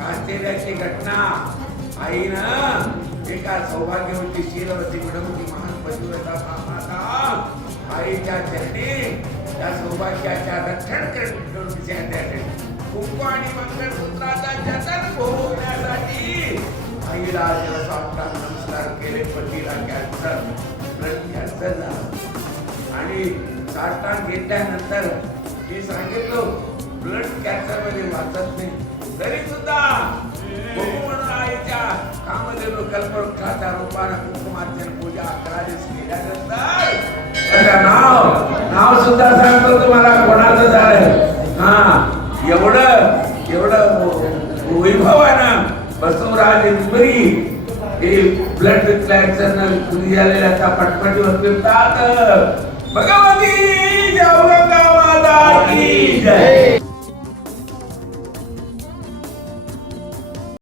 आश्चर्याची घटना. आईनं एका सौभाग्यवती शीलवती गुणवती महान पतिव्रता माता आईच्या चरणी त्या सौभाग्याच्या रक्षण करण्यासाठी कुंकू आणि मंगळसूत्राचा जतन भोगण्यासाठी आईला साष्टांग नमस्कार केले. पतीला कॅन्सर झाला आणि साष्टांग घेतल्यानंतर मी सांगितलो ब्लड कॅन्सर मध्ये वाचत नाही, तरी सुद्धा बघू म्हणून आईच्या कामधेनू कल्पवृक्षाच्या रूपाने कुंकुमार्चन पूजा 11 दिवस केल्यानंतर त्याचं नाव सुद्धा सांगतो तुम्हाला कोणाचं झालंय. हा एवढं वैभवानं बसवराज इंद्री हे ब्लड कॅन्सर न झालेल्याचा पटपटीवर फिरतात. भगवती जय, गंगा माता की जय.